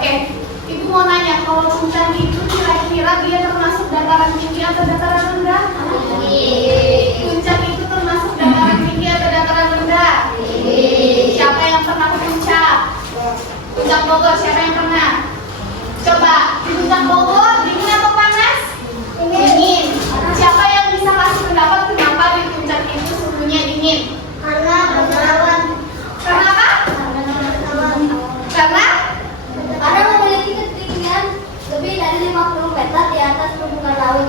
Oke, Ibu mau nanya, kalau puncak itu kira-kira dia termasuk dataran tinggi atau dataran rendah? Puncak itu termasuk dataran tinggi atau dataran rendah? Siapa yang pernah ke puncak? Puncak Bogor, siapa yang pernah? Coba, di puncak Bogor dingin atau panas? Dingin. Siapa yang bisa kasih pendapat kenapa di puncak itu suhunya dingin? Karena berawan. Karena apa? Karena Memiliki ketinggian lebih dari 50 meter di atas permukaan laut.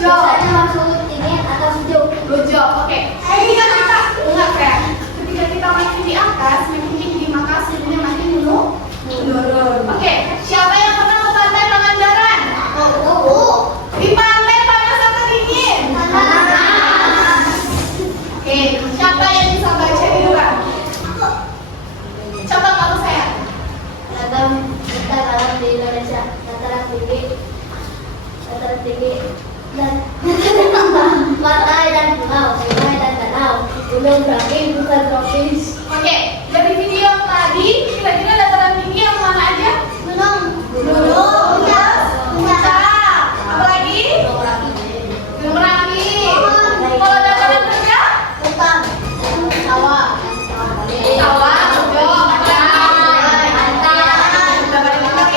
Jo. Biasanya masuk dingin atau sejuk. Good job, oke. Ketika kita ingat ya, ketika kita makin di atas, makin tinggi maka suhunya makin menurun. Oke, siapa yang pernah ke pantai Pangandaran? Di pantai panas atau dingin? Oke, siapa yang bisa baca di luar? Coba kalau saya. Dataran alam di Indonesia, dataran tinggi dan pantai dan pulau, sungai dan danau, gunung berapi bukan tropis. Oke, dari video yang tadi, kira-kira dataran tinggi yang mana aja? Gunung, Puncak. Apalagi? Gunung Merapi. Kalau dataran rendah? sawah, Sawah, Bogor,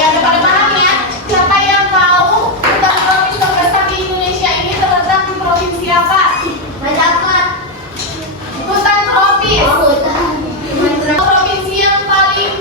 ada pada paham ya? Siapa yang tahu hutan tropis terbesar di Indonesia ini terletak di provinsi apa? Majapat, Hutan tropis. hutan, Provinsi yang paling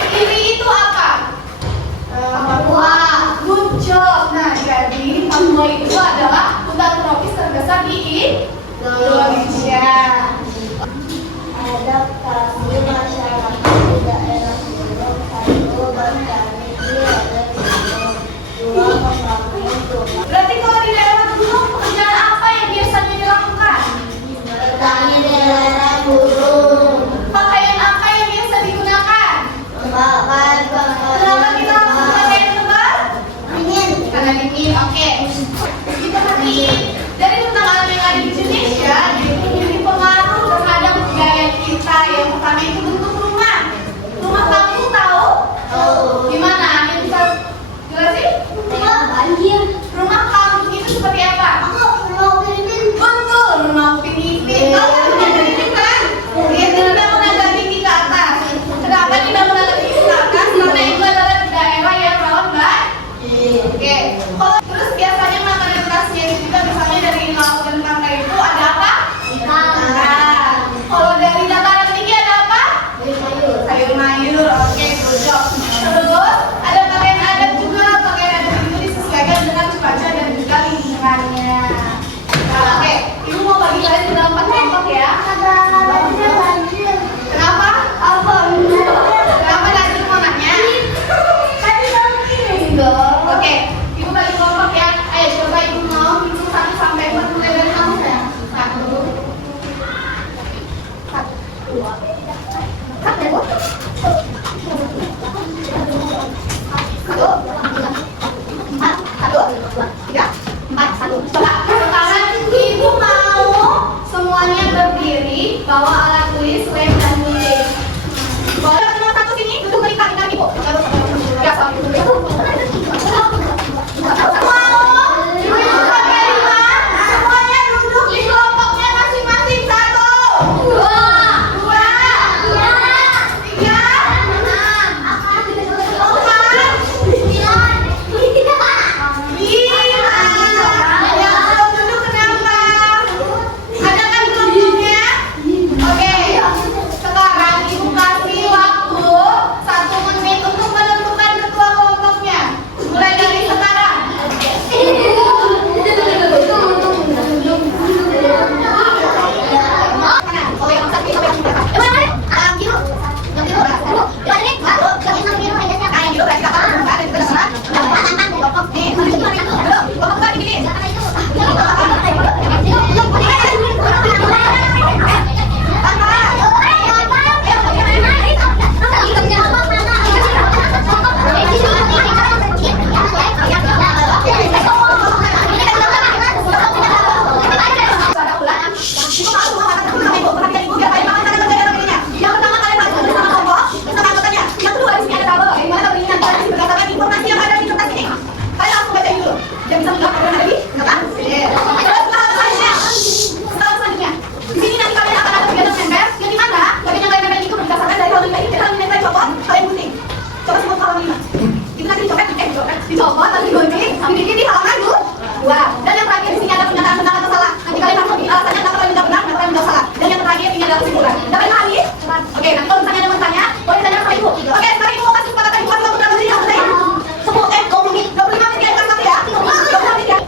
dicopot atau digunting, dibikin di halaman dua. Dan yang terakhir di sini ada pernyataan benar atau salah. Nanti kalian harus pilih alasannya kenapa kalian minta benar, kenapa kalian minta salah. Dan yang terakhir ini adalah kesimpulan. Dapat pahami? Oke, nanti kalau misalnya ada yang bertanya, boleh tanya sama ibu. Oke, sekarang ibu mau kasih kesempatan ibu kasih benar menit yang penting. 25 menit ya, kasih ya. 25 menit ya.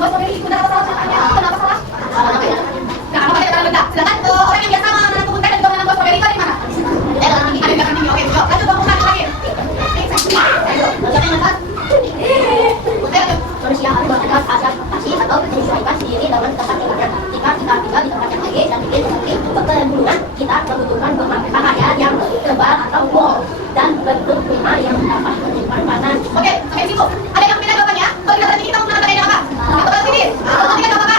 membuat strawberry itu kenapa salah caranya? Kenapa salah? Nah, apa dataran rendah? Sedangkan orang yang biasa menanam kebun teh dan juga menanam buah strawberry itu ada di mana? Ada di dataran tinggi. Oke, yuk. Lanjut dong, Bukan terakhir. Siapa yang ngetas? Ayo. Manusia harus bersikap adaptasi atau menyesuaikan diri dengan tempat tinggalnya. Jika kita tinggal di tempat yang baik dan bikin seperti pegunungan, kita membutuhkan pakaian yang tebal atau wool dan bentuk rumah yang dapat menyimpan panas. Oke, sampai situ. Ada yang beda jawabannya? Kalau di dataran tinggi kita menggunakan apa? Betul sini. Betul tiga apa?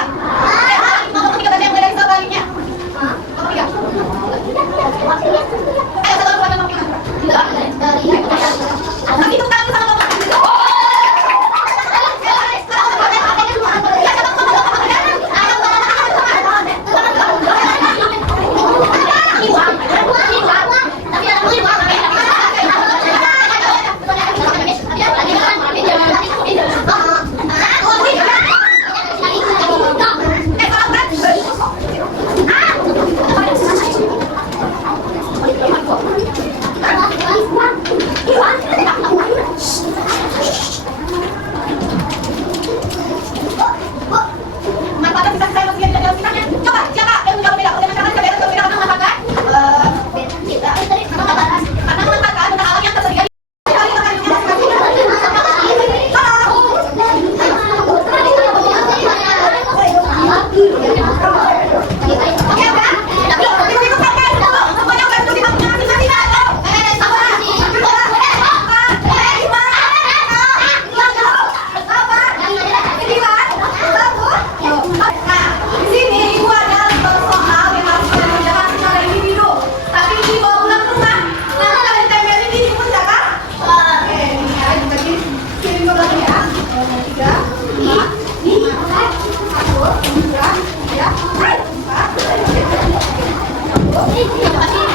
Mau tiga tadi yang beda di sebaliknya. Betul tiga. Ayo satu dua tiga. Tapi itu tangan sama bapak. Manfaatkan sisa saya masih ada dalam sisanya. Coba siapa yang menjawab beda? Oleh masyarakat beda atau beda memanfaatkan? Karena memanfaatkan tentang alam yang tersedia di Terima kasih.